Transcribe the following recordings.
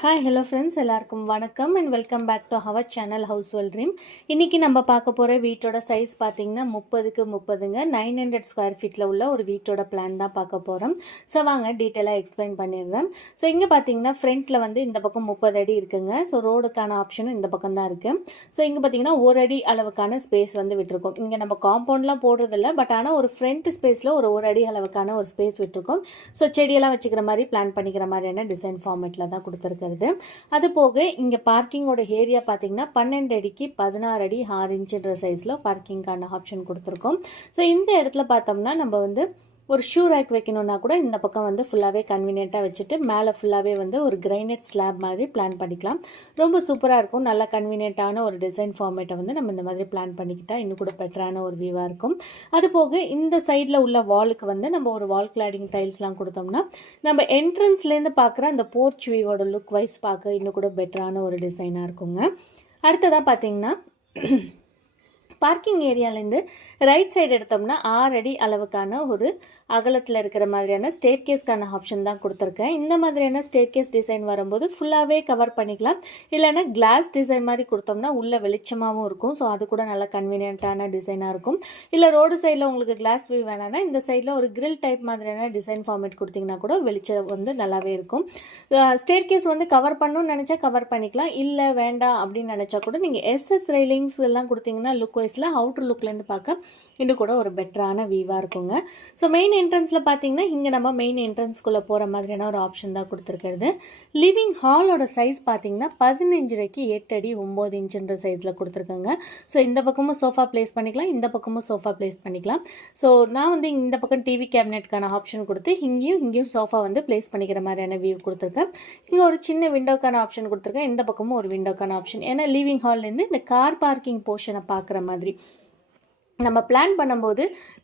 Hi hello friends, எல்லாருக்கும் வணக்கம் and welcome back to our channel house well dream. இன்றைக்கி நம்ம பார்க்க போகிற வீட்டோட சைஸ் பார்த்திங்கன்னா 30க்கு 30ங்க 900 ஸ்கொயர் ஃபீட்டில் உள்ள ஒரு வீட்டோட பிளான் தான் பார்க்க போகிறோம். ஸோ வாங்க டீட்டெயிலாக எக்ஸ்பிளைன் பண்ணிடுறேன். ஸோ இங்கே பார்த்தீங்கன்னா ஃப்ரண்ட்டில் வந்து இந்த பக்கம் 30 அடி இருக்குங்க. ஸோ ரோடுக்கான ஆப்ஷனும் இந்த பக்கம் தான் இருக்குது. ஸோ இங்கே பார்த்தீங்கன்னா 1 அடி அளவுக்கான ஸ்பேஸ் வந்து விட்டுருக்கோம். இங்கே நம்ம காம்பவுண்ட்லாம் போடுறதில்ல, பட் ஆனால் ஒரு ஃப்ரண்ட் ஸ்பேஸில் ஒரு அடி அளவுக்கான ஒரு ஸ்பேஸ் விட்டுருக்கோம். ஸோ செடியெல்லாம் வச்சுக்கிற மாதிரி பிளான் பண்ணிக்கிற மாதிரியான டிசைன் ஃபார்மேட்டில் தான் கொடுத்துருக்கு. அது போக இங்கே பார்க்கிங்கோட ஏரியா பார்த்தீங்கன்னா 12 அடிக்கு 16 அடி 6 இன்ச்சுன்ற சைஸில் பார்க்கிங்கான ஆப்ஷன் கொடுத்துருக்கோம். ஸோ இந்த இடத்துல பார்த்தோம்னா நம்ம வந்து ஒரு ஷூ ரேக் வைக்கணுன்னா கூட இந்த பக்கம் வந்து ஃபுல்லாகவே கன்வீனியண்ட்டாக வச்சுட்டு மேலே ஃபுல்லாகவே வந்து ஒரு கிரைனைட் ஸ்லாப் மாதிரி பிளான் பண்ணிக்கலாம். ரொம்ப சூப்பராக இருக்கும். நல்ல கன்வீனியண்ட்டான ஒரு டிசைன் ஃபார்மேட்டை வந்து நம்ம இந்த மாதிரி பிளான் பண்ணிக்கிட்டால் இன்னும் கூட பெட்டரான ஒரு வியூவாக இருக்கும். அது போக இந்த சைடில் உள்ள வாலுக்கு வந்து நம்ம ஒரு வால் கிளாடிங் டைல்ஸ்லாம் கொடுத்தோம்னா நம்ம என்ட்ரன்ஸ்லேருந்து பார்க்குற அந்த போர்ச் வியூவோட லுக் வைஸ் பார்க்க இன்னும் கூட பெட்டரான ஒரு டிசைனாக இருக்குங்க. அடுத்ததாக பார்த்தீங்கன்னா பார்க்கிங் ஏரியாலேருந்து ரைட் சைடு எடுத்தோம்னா 6 அடி அளவுக்கான ஒரு அகலத்தில் இருக்கிற மாதிரியான ஸ்டேர் கேஸ்க்கான ஆப்ஷன் தான் கொடுத்துருக்கேன். இந்த மாதிரியான ஸ்டேர் கேஸ் டிசைன் வரும்போது ஃபுல்லாகவே கவர் பண்ணிக்கலாம். இல்லைன்னா கிளாஸ் டிசைன் மாதிரி கொடுத்தோம்னா உள்ளே வெளிச்சமாகவும் இருக்கும். ஸோ அது கூட நல்ல கன்வீனியண்ட்டான டிசைனாக இருக்கும். இல்லை ரோடு சைடில் உங்களுக்கு கிளாஸ் வியூ வேணான்னா இந்த சைடில் ஒரு கிரில் டைப் மாதிரியான டிசைன் ஃபார்மேட் கொடுத்திங்கன்னா கூட வெளிச்சம் வந்து நல்லாவே இருக்கும். ஸ்டேர் கேஸ் வந்து கவர் பண்ணணும்னு நினச்சா கவர் பண்ணிக்கலாம். இல்லை வேண்டாம் அப்படின்னு நினச்சா கூட நீங்கள் எஸ்எஸ் ரெயிலிங்ஸ் எல்லாம் கொடுத்தீங்கன்னா லுக் வைஸில் அவுட்டர் லுக்லேருந்து பார்க்க இன்னும் கூட ஒரு பெட்டரான வியூவாக இருக்குங்க. ஸோ மெயின் என்ட்ரன்ஸில் பார்த்தீங்கன்னா இங்கே நம்ம மெயின் என்ட்ரன்ஸ்குள்ளே போகிற மாதிரியான ஒரு ஆப்ஷன் தான் கொடுத்துருக்கிறது. லிவிங் ஹாலோட சைஸ் பார்த்தீங்கன்னா 15 8 அடி 9 இன்ச்சுன்ற சைஸில் கொடுத்துருக்கேங்க. ஸோ இந்த பக்கமும் சோஃபா பிளேஸ் பண்ணிக்கலாம், இந்த பக்கமும் சோஃபா பிளேஸ் பண்ணிக்கலாம். ஸோ நான் வந்து இந்த பக்கம் டிவி கேபினெட்கான ஆப்ஷன் கொடுத்து இங்கேயும் சோஃபா வந்து பிளேஸ் பண்ணிக்கிற மாதிரியான வியூ கொடுத்துருக்கேன். இங்கே ஒரு சின்ன விண்டோக்கான ஆப்ஷன் கொடுத்துருக்கேன், இந்த பக்கமும் ஒரு விண்டோக்கான ஆப்ஷன். ஏன்னா லிவிங் ஹால்லேருந்து இந்த கார் பார்க்கிங் போர்ஷனை பார்க்குற மாதிரி நம்ம பிளான் பண்ணும்போது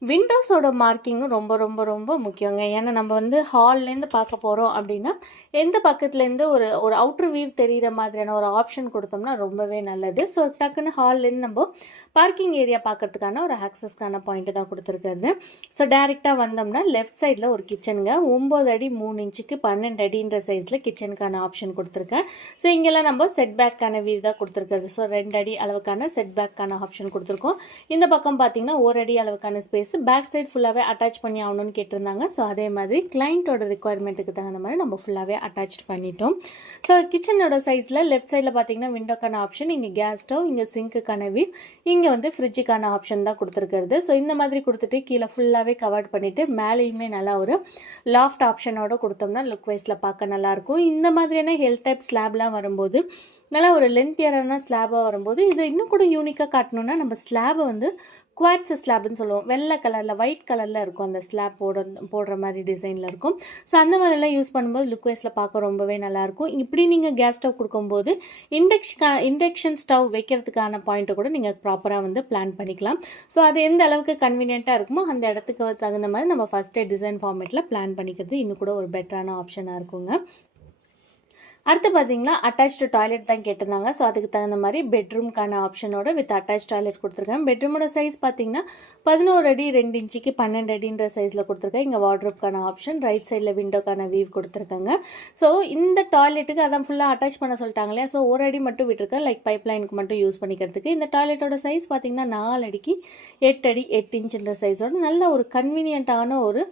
விண்டோஸோட மார்க்கிங்கும் ரொம்ப ரொம்ப ரொம்ப முக்கியங்க. ஏன்னா நம்ம வந்து ஹால்லேருந்து பார்க்க போகிறோம் அப்படின்னா எந்த பக்கத்துலேருந்து ஒரு அவுட்ரு வியூ தெரிகிற மாதிரியான ஒரு ஆப்ஷன் கொடுத்தோம்னா ரொம்பவே நல்லது. ஸோ டக்குன்னு ஹால்லேருந்து நம்ம பார்க்கிங் ஏரியா பார்க்குறதுக்கான ஒரு ஆக்சஸ்க்கான பாயிண்ட்டு தான் கொடுத்துருக்கிறது. ஸோ டேரெக்டாக வந்தோம்னா லெஃப்ட் சைடில் ஒரு கிச்சனுங்க 9 அடி 3 இன்ச்சுக்கு 12 அடின்ற சைஸில் கிச்சனுக்கான ஆப்ஷன் கொடுத்துருக்கேன். ஸோ இங்கெல்லாம் நம்ம செட் பேக்கான வியூ தான் கொடுத்துருக்கிறது. ஸோ 2 அடி அளவுக்கான செட் பேக்கான ஆப்ஷன் கொடுத்துருக்கோம். இந்த பக்கம் பார்த்தீங்கன்னா 1 அடி அளவுக்கான ஸ்பேஸ் பேக் சைடு ஃபுல்லாகவே அட்டாச் பண்ணி ஆகணும்னு கேட்டிருந்தாங்க. ஸோ அதே மாதிரி கிளைண்ட்டோட ரிக்குவயர்மெண்ட்டுக்கு தகுந்த மாதிரி நம்ம ஃபுல்லாகவே அட்டாச் பண்ணிட்டோம். ஸோ கிச்சனோட சைஸில் லெஃப்ட் சைடில் பார்த்தீங்கன்னா விண்டோக்கான ஆப்ஷன், இங்கே கேஸ் ஸ்டவ், இங்கே சிங்க்குக்கான வியூ, இங்கே வந்து ஃப்ரிட்ஜுக்கான ஆப்ஷன் தான் கொடுத்துருக்கிறது. ஸோ இந்த மாதிரி கொடுத்துட்டு கீழே ஃபுல்லாகவே கவர் பண்ணிவிட்டு மேலேயுமே நல்லா ஒரு லாஃப்ட் ஆப்ஷனோட கொடுத்தோம்னா லுக் வைஸில் பார்க்க நல்லாயிருக்கும். இந்த மாதிரியான ஹெல் டைப் ஸ்லாப்லாம் வரும்போது நல்லா ஒரு லென்த்தியரான ஸ்லாபாக வரும்போது இது இன்னும் கூட யூனிக்காக காட்டணுன்னா நம்ம ஸ்லாபை வந்து குவாட்ஸ் ஸ்லாப்னு சொல்லுவோம். வெள்ளை கலரில் ஒயிட் கலரில் இருக்கும் அந்த ஸ்லாப் போடுற மாதிரி டிசைனில் இருக்கும். ஸோ அந்த மாதிரிலாம் யூஸ் பண்ணும்போது லுக் வைஸில் பார்க்க ரொம்பவே நல்லாயிருக்கும். இப்படி நீங்கள் கேஸ் ஸ்டவ் கொடுக்கும்போது இண்டக்ஷன் ஸ்டவ் வைக்கிறதுக்கான பாயிண்ட்டை கூட நீங்கள் ப்ராப்பராக வந்து பிளான் பண்ணிக்கலாம். ஸோ அது எந்த அளவுக்கு கன்வீனியண்ட்டாக இருக்குமோ அந்த இடத்துக்கு தகுந்த மாதிரி நம்ம ஃபஸ்ட்டே டிசைன் ஃபார்மேட்டில் பிளான் பண்ணிக்கிறது இன்னும் கூட ஒரு பெட்டரான ஆப்ஷனாக இருக்குங்க. அடுத்து பார்த்தீங்கன்னா அட்டாச்டு டாய்லெட் தான் கேட்டிருந்தாங்க. ஸோ அதுக்கு தகுந்த மாதிரி பெட்ரூம்க்கான ஆப்ஷனோட வித் அட்டாச் டாய்லெட் கொடுத்துருக்கேன். பெட்ரூமோட சைஸ் பார்த்தீங்கன்னா 11 அடி 2 இன்ச்சுக்கு 12 அடின்ற சைஸில் கொடுத்துருக்கேன். இங்கே வார்ட்ரோப்க்கான ஆப்ஷன், ரைட் சைடில் விண்டோக்கான வியூ கொடுத்துருக்காங்க. ஸோ இந்த டாய்லெட்டுக்கு அதான் ஃபுல்லாக அட்டாச் பண்ண சொல்லிட்டாங்க இல்லையா. ஸோ 1 அடி மட்டும் விட்டுருக்கேன், லைக் பைப் லைனுக்கு மட்டும் யூஸ் பண்ணிக்கிறதுக்கு. இந்த டாய்லெட்டோட சைஸ் பார்த்தீங்கன்னா 4 அடிக்கு 8 அடி 8 இன்ச்சுன்ற சைஸோட நல்ல ஒரு கன்வீனியண்ட்டான ஒரு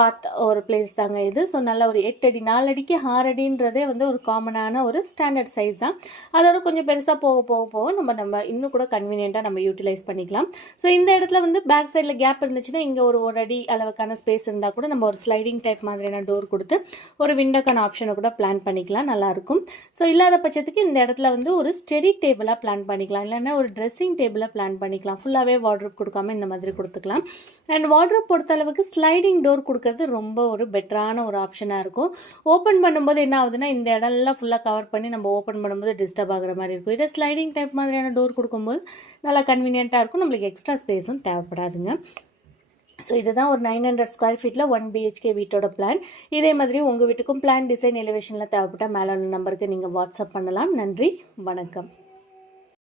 பாத் ஒரு பிளேஸ் தாங்க இது. ஸோ நல்ல ஒரு 8 அடி 4 அடிக்கு 6 அடின்றதே வந்து ஒரு காமனான ஒரு ஸ்டாண்டர்ட் சைஸ் தான். அதோட கொஞ்சம் பெருசாக போக நம்ம இன்னும் கூட கன்வீனியண்ட்டாக நம்ம யூட்டிலைஸ் பண்ணிக்கலாம். ஸோ இந்த இடத்துல வந்து பேக் சைடில் கேப் இருந்துச்சுன்னா இங்கே ஒரு அடி அளவுக்கான ஸ்பேஸ் இருந்தால் கூட நம்ம ஒரு ஸ்லைடிங் டைப் மாதிரியான டோர் கொடுத்து ஒரு விண்டோக்கான ஆப்ஷனை கூட பிளான் பண்ணிக்கலாம், நல்லாயிருக்கும். ஸோ இல்லாத பட்சத்துக்கு இந்த இடத்துல வந்து ஒரு ஸ்டடி டேபிளாக பிளான் பண்ணிக்கலாம், இல்லைன்னா ஒரு ட்ரெஸ்ஸிங் டேபிளாக பிளான் பண்ணிக்கலாம். ஃபுல்லாகவே வார்ட்ரோப் கொடுக்காம இந்த மாதிரி கொடுத்துக்கலாம். அண்ட் வார்ட்ரோப் பொறுத்த அளவுக்கு ஸ்லைடிங் டோர் கொடுக்கறது ரொம்ப ஒரு பெட்டரான ஒரு ஆப்ஷனாக இருக்கும். ஓப்பன் பண்ணும்போது என்ன ஆகுதுன்னா இந்த இடம்லாம் ஃபுல்லாக கவர் பண்ணி நம்ம ஓப்பன் பண்ணும்போது டிஸ்டர்ப் ஆகிற மாதிரி இருக்கும். இதை ஸ்லைடிங் டைப் மாதிரியான டோர் கொடுக்கும்போது நல்லா கன்வீனியண்ட்டாக இருக்கும், நம்மளுக்கு எக்ஸ்ட்ரா ஸ்பேஸும் தேவைப்படாதுங்க. ஸோ இதுதான் ஒரு 900 ஸ்கொயர் ஃபீட்டில் 1 BHK வீட்டோட பிளான். இதே மாதிரி உங்கள் வீட்டுக்கும் பிளான் டிசைன் எலிவேஷனில் தேவைப்பட்டால் மேலே உள்ள நம்பருக்கு நீங்கள் வாட்ஸ்அப் பண்ணலாம். நன்றி, வணக்கம்.